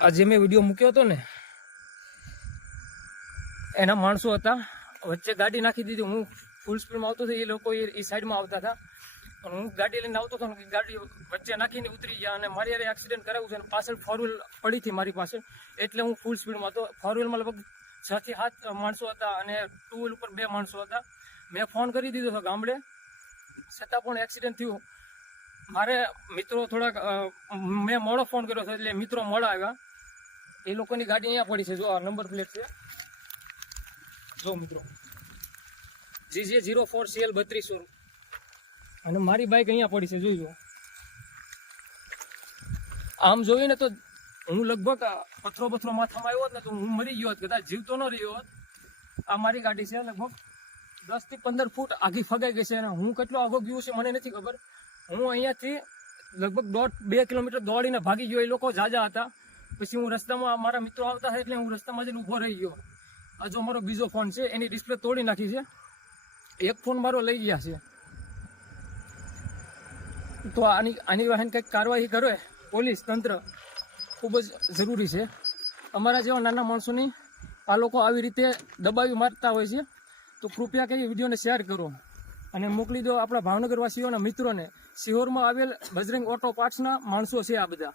આ જે મેં વીડિયો મૂક્યો હતો ને, એના માણસો હતા. વચ્ચે ગાડી નાખી દીધી. હું ફૂલ સ્પીડમાં આવતો હતો. એ લોકો એ સાઈડમાં આવતા હતા. પણ હું ગાડી લઈને આવતો હતો ગાડી વચ્ચે નાખીને ઉતરી ગયા અને મારી યારે એક્સિડન્ટ કરાવ્યું છે અને પાછળ ફોર વ્હીલ પડી હતી મારી પાસે. એટલે હું ફૂલ સ્પીડમાં હતો. ફોર વ્હીલમાં લગભગ છ થી સાત માણસો હતા અને ટુ વ્હીલ ઉપર બે માણસો હતા. મેં ફોન કરી દીધો હતો ગામડે. છતાં પણ એક્સિડન્ટ થયું. મારે મિત્રો થોડાક મેં મોડો ફોન કર્યો હતો એટલે મિત્રો મોડા આવ્યા. એ લોકોની ગાડી અહીંયા પડી છે. જો આ નંબર પ્લેટ છે. જો મિત્રો. જી જે જીરો ફોર સીએલ બત્રીસો અને મારી બાઇક અહીંયા પડી છે. જોઈ લો. આમ જોઈને તો હું લગભગ પથરો પથરો માથામાં આવ્યો હોત ને તો હું મરી ગયો હોત. કદાચ જીવતો ન રહ્યો હોત. આ મારી ગાડી છે લગભગ દસથી પંદર ફૂટ આઘી ફગાઈ ગઈ છે. અને હું કેટલો આગો ગયો છે મને નથી ખબર. હું અહીંયાથી લગભગ દોઢ બે કિલોમીટર દોડીને ભાગી ગયો. એ લોકો જાજા હતા. પછી હું રસ્તામાં મારા મિત્રો આવતા હતા એટલે હું રસ્તામાં જઈને ઊભો રહી ગયો. આ જો મારો બીજો ફોન છે, એની ડિસ્પ્લે તોડી નાખી છે. એક ફોન મારો લઈ ગયા છે. તો આની આની વાહન કંઈક કાર્યવાહી કરે, પોલીસ, તંત્ર, ખૂબ જ જરૂરી છે. અમારા જેવા નાના માણસોની આ લોકો આવી રીતે દબાવી મારતા હોય છે. તો કૃપયા કરી વિડીયોને શેર કરો. અને મોકલી દો આપણા ભાવનગરવાસીઓના મિત્રોને. સિહોરમાં આવેલ બજરંગ ઓટો પાર્ટ્સના માણસો છે આ બધા.